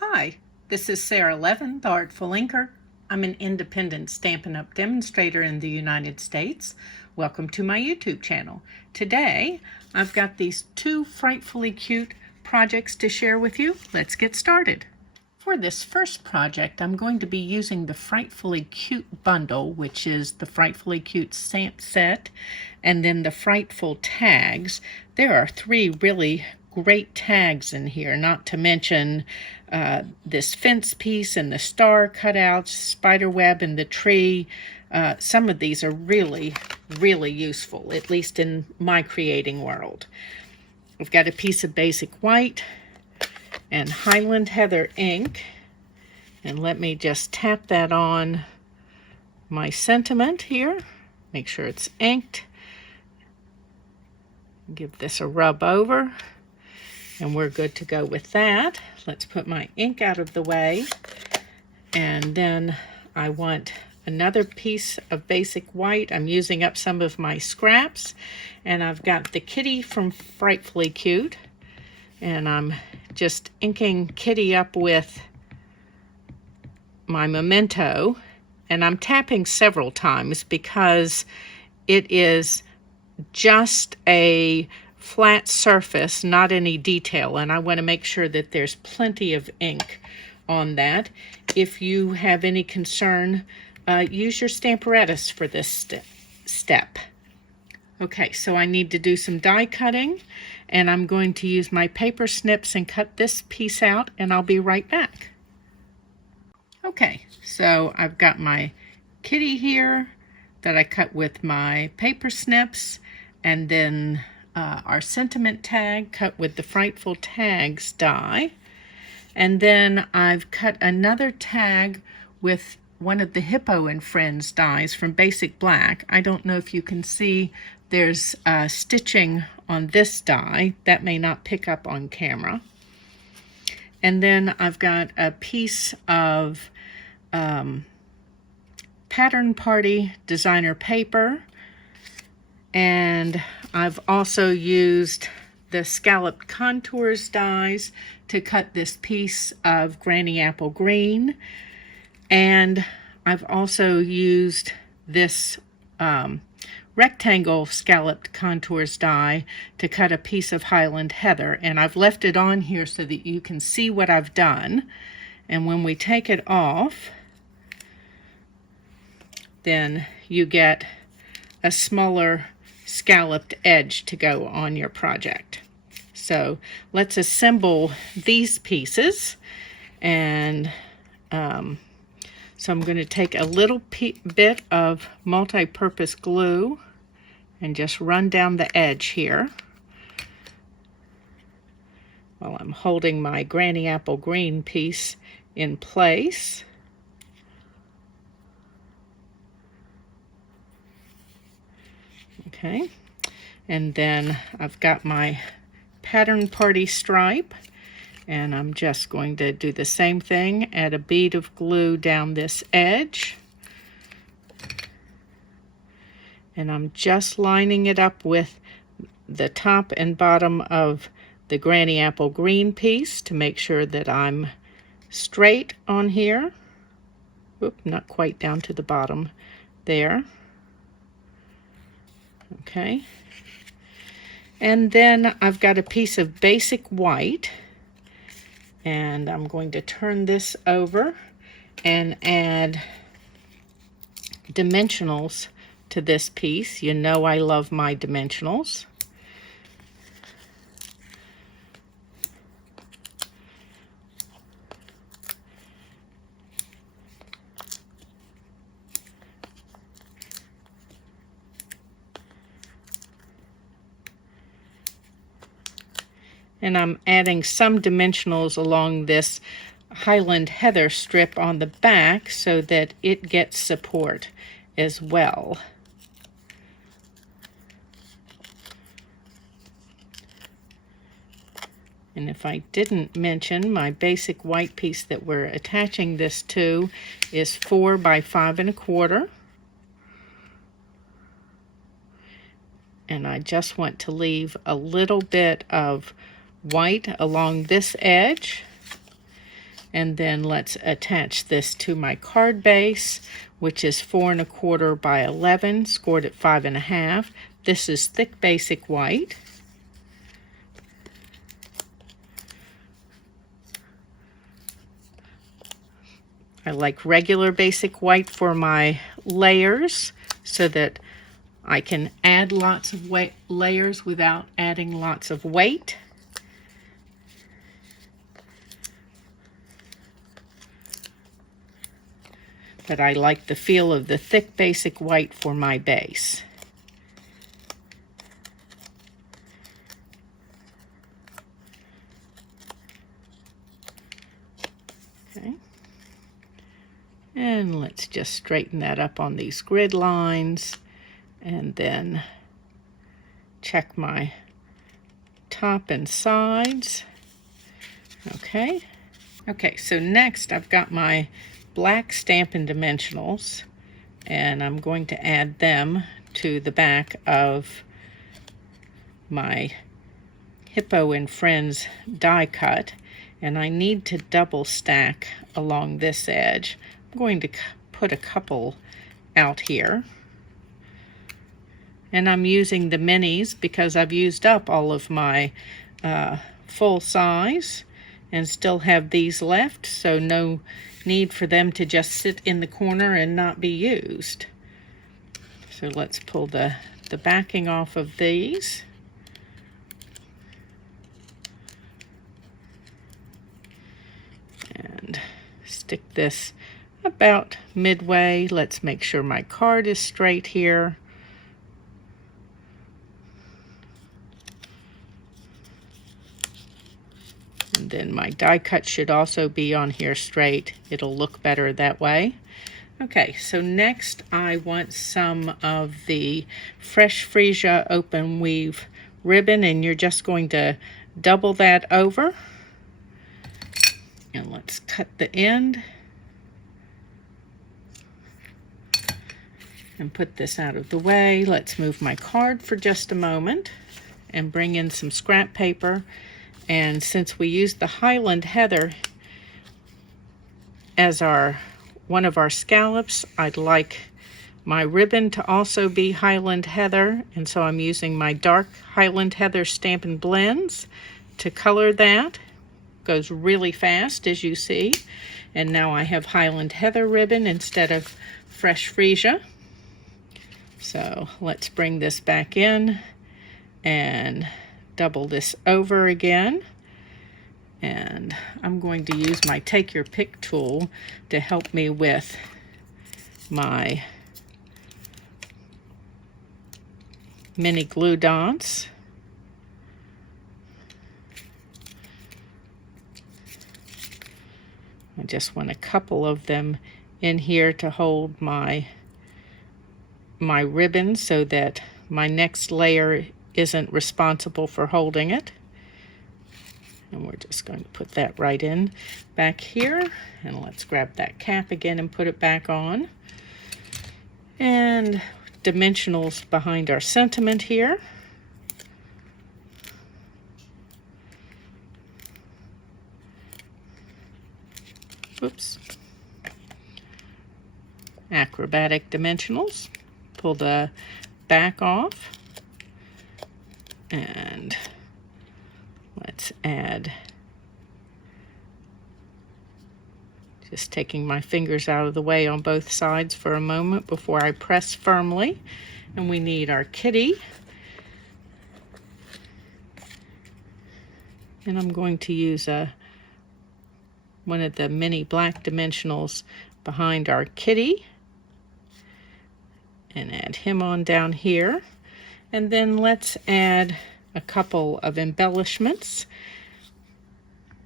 Hi, this is Sara Levin, the Artful Inker. I'm an independent Stampin' Up! Demonstrator in the United States. Welcome to my YouTube channel. Today, I've got these two frightfully cute projects to share with you. Let's get started. For this first project, I'm going to be using the Frightfully Cute bundle, which is the Frightfully Cute stamp set, and then the Frightful tags. There are three really great tags in here, not to mention this fence piece and the star cutouts, spider web and the tree. Some of these are really, really useful, at least in my creating world. I've got a piece of basic white and Highland Heather ink, and let me just tap that on my sentiment here. Make sure it's inked. Give this a rub over, and we're good to go with that. Let's put my ink out of the way, and then I want another piece of basic white. I'm using up some of my scraps, and I've got the kitty from Frightfully Cute, and I'm just inking Kitty up with my memento, and I'm tapping several times because it is just a flat surface, not any detail, and I want to make sure that there's plenty of ink on that. If you have any concern, use your Stamparatus for this step. Okay, so I need to do some die cutting, and I'm going to use my paper snips and cut this piece out, and I'll be right back. Okay, so I've got my kitty here that I cut with my paper snips, and then our sentiment tag cut with the Frightful Tags die. And then I've cut another tag with one of the Hippo and Friends dies from Basic Black. I don't know if you can see, there's stitching on this die. That may not pick up on camera. And then I've got a piece of Pattern Party designer paper, and I've also used the Scalloped Contours dies to cut this piece of Granny Apple Green, and I've also used this rectangle Scalloped Contours die to cut a piece of Highland Heather, and I've left it on here so that you can see what I've done. And when we take it off, then you get a smaller scalloped edge to go on your project. So let's assemble these pieces, and so I'm going to take a little bit of multi-purpose glue and just run down the edge here while I'm holding my Granny Apple Green piece in place. Okay, and then I've got my Pattern Party stripe, and I'm just going to do the same thing, add a bead of glue down this edge, and I'm just lining it up with the top and bottom of the Granny Apple Green piece to make sure that I'm straight on here. Oop, not quite down to the bottom there. Okay, and then I've got a piece of basic white, and I'm going to turn this over and add dimensionals to this piece. You know I love my dimensionals. And I'm adding some dimensionals along this Highland Heather strip on the back so that it gets support as well. And if I didn't mention, my basic white piece that we're attaching this to is 4 by 5 1/4. And I just want to leave a little bit of white along this edge. And then let's attach this to my card base, which is 4 1/4 by 11, scored at 5 1/2. This is thick basic white. I like regular basic white for my layers so that I can add lots of layers without adding lots of weight. But I like the feel of the thick basic white for my base. Okay. And let's just straighten that up on these grid lines, and then check my top and sides. Okay. Okay, so next I've got my black Stampin' Dimensionals, and I'm going to add them to the back of my Hippo and Friends die cut, and I need to double stack along this edge. I'm going to put a couple out here, and I'm using the minis because I've used up all of my full size and still have these left, so no need for them to just sit in the corner and not be used. So let's pull the backing off of these. And stick this about midway. Let's make sure my card is straight here. And then my die cut should also be on here straight. It'll look better that way. Okay, so next I want some of the Fresh Freesia open weave ribbon, and you're just going to double that over. And let's cut the end and put this out of the way. Let's move my card for just a moment and bring in some scrap paper. And since we used the Highland Heather as one of our scallops, I'd like my ribbon to also be Highland Heather, and so I'm using my dark Highland Heather Stampin' Blends to color that. Goes really fast, as you see. And now I have Highland Heather ribbon instead of Fresh Freesia. So let's bring this back in and double this over again. And I'm going to use my Take Your Pick tool to help me with my mini glue dots. I just want a couple of them in here to hold my ribbon so that my next layer isn't responsible for holding it. And we're just going to put that right in back here. And let's grab that cap again and put it back on. And dimensionals behind our sentiment here. Whoops. Acrobatic dimensionals. Pull the back off. And let's add, just taking my fingers out of the way on both sides for a moment before I press firmly. And we need our kitty. And I'm going to use one of the mini black dimensionals behind our kitty and add him on down here. And then let's add a couple of embellishments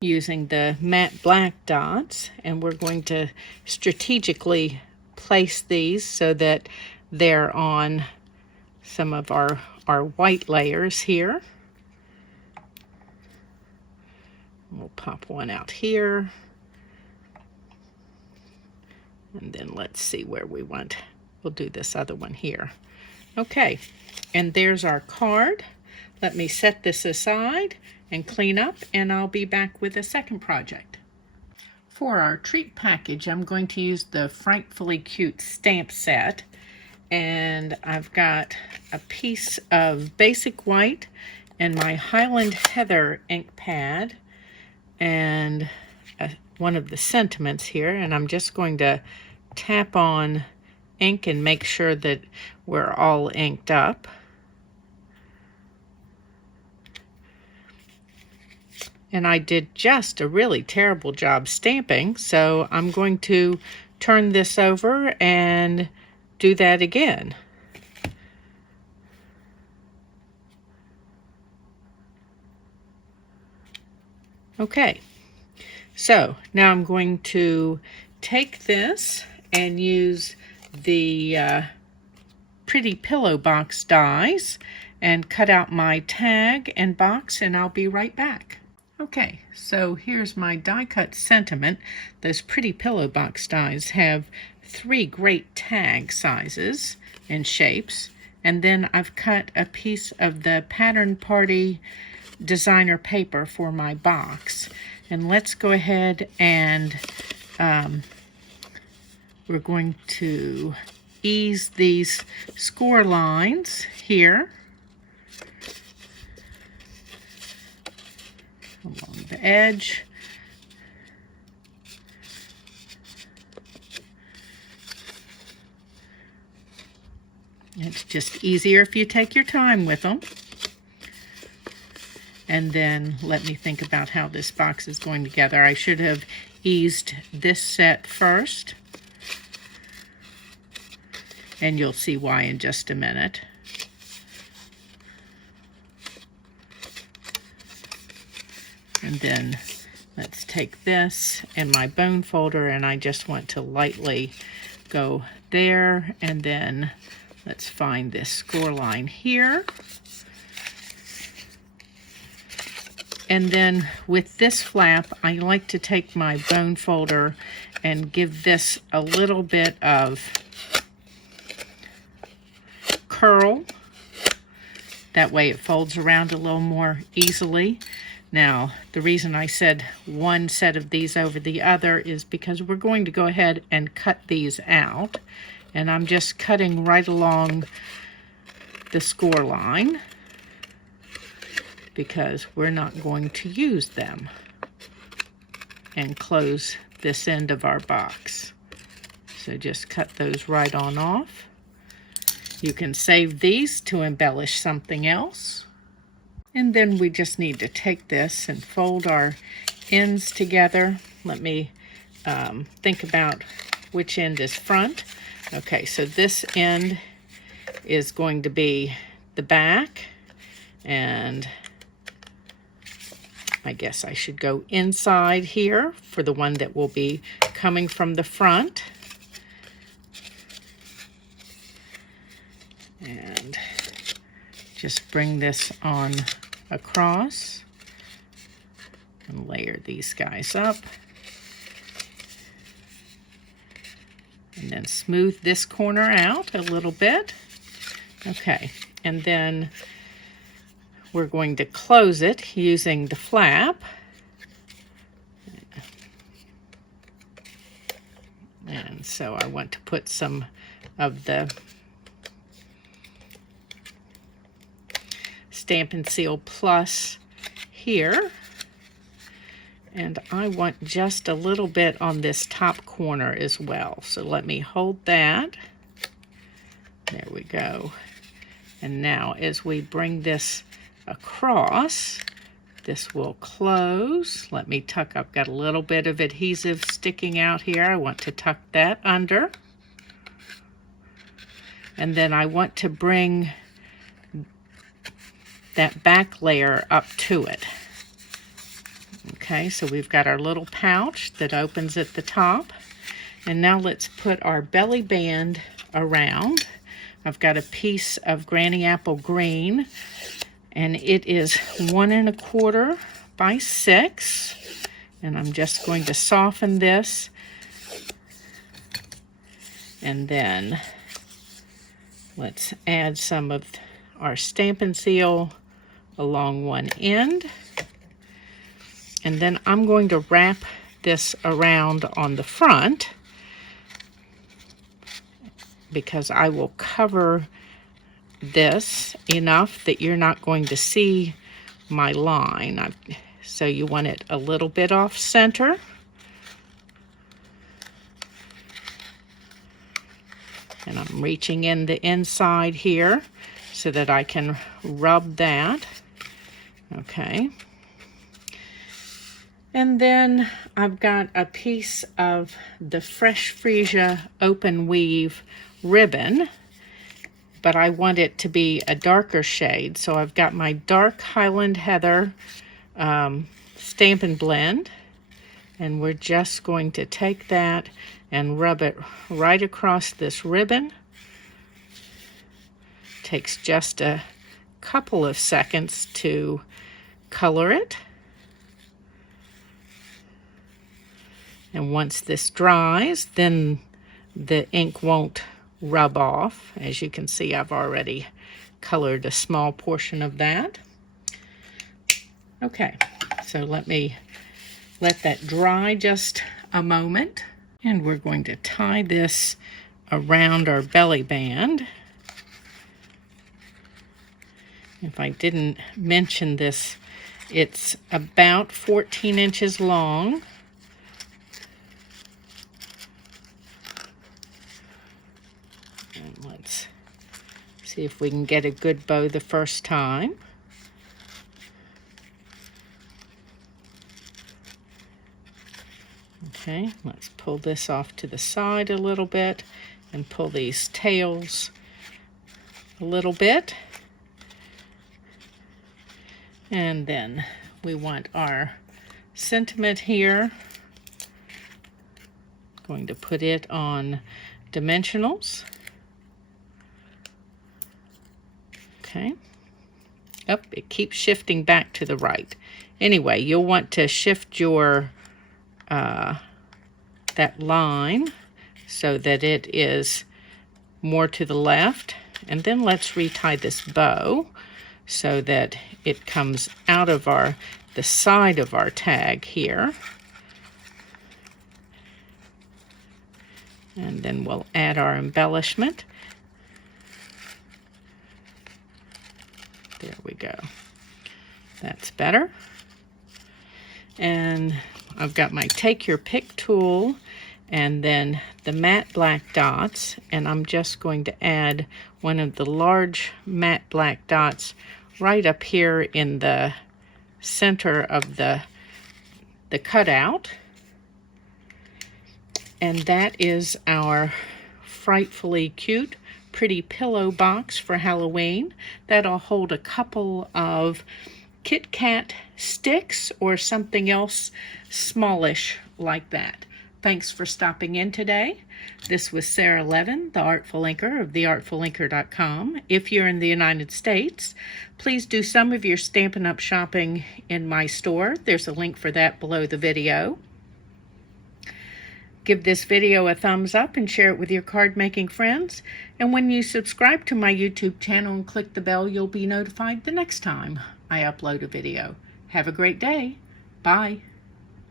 using the matte black dots, and we're going to strategically place these so that they're on some of our white layers here. We'll pop one out here, and then let's see where we want. We'll do this other one here. Okay, and there's our card. Let me set this aside and clean up, and I'll be back with a second project. For our treat package, I'm going to use the Frightfully Cute stamp set. And I've got a piece of basic white and my Highland Heather ink pad and one of the sentiments here. And I'm just going to tap on ink and make sure that we're all inked up. And I did just a really terrible job stamping, so I'm going to turn this over and do that again. Okay, so now I'm going to take this and use the Pretty Pillow Box dies and cut out my tag and box, and I'll be right back. Okay, so here's my die cut sentiment. Those Pretty Pillow Box dies have 3 great tag sizes and shapes, and then I've cut a piece of the Pattern Party designer paper for my box. And let's go ahead and we're going to ease these score lines here along the edge. It's just easier if you take your time with them. And then let me think about how this box is going together. I should have eased this set first, and you'll see why in just a minute. And then let's take this and my bone folder, and I just want to lightly go there, and then let's find this score line here. And then with this flap, I like to take my bone folder and give this a little bit of curl. That way it folds around a little more easily. Now, the reason I said one set of these over the other is because we're going to go ahead and cut these out. And I'm just cutting right along the score line because we're not going to use them, and close this end of our box. So just cut those right on off. You can save these to embellish something else. And then we just need to take this and fold our ends together. Let me think about which end is front. Okay, so this end is going to be the back, and I guess I should go inside here for the one that will be coming from the front. And just bring this on across and layer these guys up. And then smooth this corner out a little bit. Okay, and then we're going to close it using the flap. And so I want to put some of the Stampin' Seal Plus here. And I want just a little bit on this top corner as well. So let me hold that. There we go. And now as we bring this across, this will close. Let me tuck. I've got a little bit of adhesive sticking out here. I want to tuck that under. And then I want to bring that back layer up to it. Okay, so we've got our little pouch that opens at the top. And now let's put our belly band around. I've got a piece of Granny Apple Green, and it is 1 1/4 by 6. And I'm just going to soften this. And then let's add some of our Stampin' Seal along one end. And then I'm going to wrap this around on the front because I will cover this enough that you're not going to see my line. So you want it a little bit off center. And I'm reaching in the inside here so that I can rub that. Okay. And then I've got a piece of the Fresh Freesia Open Weave ribbon, but I want it to be a darker shade. So I've got my dark Highland Heather Stampin' Blend, and we're just going to take that and rub it right across this ribbon. Takes just a couple of seconds to color it. And once this dries, then the ink won't rub off. As you can see, I've already colored a small portion of that. Okay, so let me let that dry just a moment. And we're going to tie this around our belly band. If I didn't mention this, it's about 14 inches long. And let's see if we can get a good bow the first time. Okay, let's pull this off to the side a little bit and pull these tails a little bit. And then we want our sentiment here. Going to put it on dimensionals. Okay. Oh, it keeps shifting back to the right. Anyway, you'll want to shift your that line so that it is more to the left. And then let's retie this bow so that it comes out of the side of our tag here. And then we'll add our embellishment. There we go. That's better. And I've got my Take Your Pick tool and then the matte black dots, and I'm just going to add one of the large matte black dots right up here in the center of the cutout. And that is our Frightfully Cute Pretty Pillow Box for Halloween. That'll hold a couple of Kit Kat sticks or something else smallish like that. Thanks for stopping in today. This was Sara Levin, the Artful Inker of theartfulinker.com. If you're in the United States, please do some of your Stampin' Up! Shopping in my store. There's a link for that below the video. Give this video a thumbs up and share it with your card-making friends. And when you subscribe to my YouTube channel and click the bell, you'll be notified the next time I upload a video. Have a great day. Bye.